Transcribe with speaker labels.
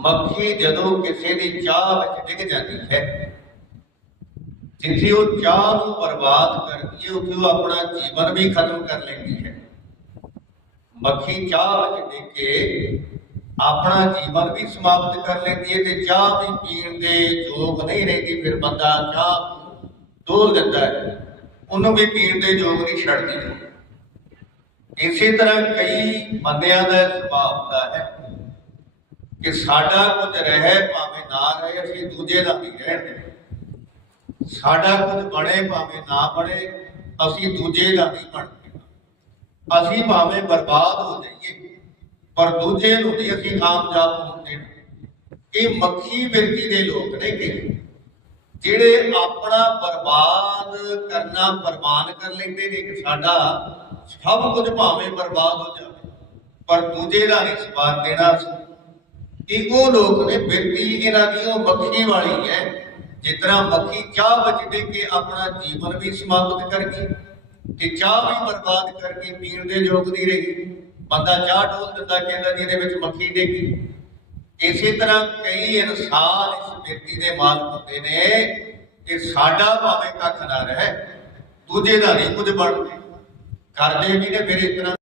Speaker 1: ਮੱਖੀ ਜਦੋਂ ਕਿਸੇ ਦੀ ਚਾਹ ਵਿੱਚ ਡਿੱਗ ਜਾਂਦੀ ਹੈ, ਜਿੱਥੇ ਉਹ ਚਾਹ ਨੂੰ ਬਰਬਾਦ ਕਰਦੀ ਹੈ, ਉੱਥੇ ਉਹ ਆਪਣਾ ਜੀਵਨ ਵੀ ਖਤਮ ਕਰ ਲੈਂਦੀ ਹੈ ਮੱਖੀ ਚਾਹ ਵਿੱਚ ਡਿੱਗ ਕੇ ਆਪਣਾ ਜੀਵਨ ਵੀ ਸਮਾਪਤ ਕਰ ਲੈਂਦੀ ਹੈ ਤੇ ਚਾਹ ਵੀ ਪੀਣ ਦੇ ਯੋਗ ਨਹੀਂ ਰਹਿੰਦੀ, ਫਿਰ ਬੰਦਾ ਚਾਹ ਡੋਲ ਦਿੰਦਾ ਹੈ, ਉਹਨੂੰ ਵੀ ਪੀਣ ਦੇ ਯੋਗ ਨਹੀਂ ਛੱਡਦੀ ਉਹ। ਇਸੇ ਤਰ੍ਹਾਂ ਕਈ ਬੰਦਿਆਂ ਦਾ ਸੁਭਾਅ ਹੁੰਦਾ ਹੈ ਕਿ ਸਾਡਾ ਕੁਝ ਰਹੇ ਭਾਵੇਂ ਨਾ ਰਹੇ, ਅਸੀਂ ਦੂਜੇ ਦਾ ਨਹੀਂ ਰਹਿਣ ਦੇਣਾ ਸਾਡਾ ਕੁਝ ਬਣੇ ਭਾਵੇਂ ਨਾ ਬਣੇ, ਅਸੀਂ ਦੂਜੇ ਦਾ ਨਹੀਂ ਬਣਦੇ ਅਸੀਂ ਭਾਵੇਂ ਬਰਬਾਦ ਹੋ ਜਾਈਏ, ਪਰ ਦੂਜੇ ਨੂੰ ਵੀ ਅਸੀਂ ਕਾਮਯਾਬ ਹੋਣ ਦੇਣਾ ਇਹ ਮੱਖੀ ਵਿਰਤੀ ਦੇ ਲੋਕ ਨੇ ਕਿ ਜਿਹੜੇ ਆਪਣਾ ਬਰਬਾਦ ਕਰਨਾ ਪ੍ਰਮਾਨ ਕਰ ਲੈਂਦੇ ਨੇ ਕਿ ਸਾਡਾ ਸਭ ਕੁਝ ਭਾਵੇਂ ਬਰਬਾਦ ਹੋ ਜਾਵੇ, ਪਰ ਦੂਜੇ ਦਾ ਨਹੀਂ ਸਵਾਰ ਦੇਣਾ ਅਸੀਂ ਉਹ ਲੋਕ ਨੇ ਬਿਰਤੀ ਇਹਨਾਂ ਦੀ, ਉਹ ਮੱਖੀ ਵਾਲੀ ਹੈ। ਜਿਸ ਮੱਖੀ ਚਾਹ ਵਿੱਚ ਦੇ ਆਪਣਾ ਜੀਵਨ ਵੀ ਸਮਾਪਤ ਕਰ ਗਈ ਤੇ ਚਾਹ ਵੀ ਬਰਬਾਦ ਕਰਕੇ ਪੀਣ ਦੇ ਯੋਗ ਨਹੀਂ ਰਹੀ। ਬੰਦਾ ਚਾਹ ਡੋਲ ਦਿੰਦਾ, ਕਹਿੰਦਾ ਜੀ ਇਹਦੇ ਵਿੱਚ ਮੱਖੀ ਡੇਗੀ ਇਸੇ ਤਰ੍ਹਾਂ ਕਈ ਇਨਸਾਨ ਇਸ ਬੇਟੀ ਦੇ ਮਾਲਕ ਹੁੰਦੇ ਨੇ ਕਿ ਸਾਡਾ ਭਾਵੇਂ ਕੱਖ ਨਾ ਰਹੇ, ਦੂਜੇ ਦਾ ਨਹੀਂ ਕੁਝ ਬਣ ਕਰਦੇ ਵੀ ਨੇ, ਫਿਰ ਇਸ ਤਰ੍ਹਾਂ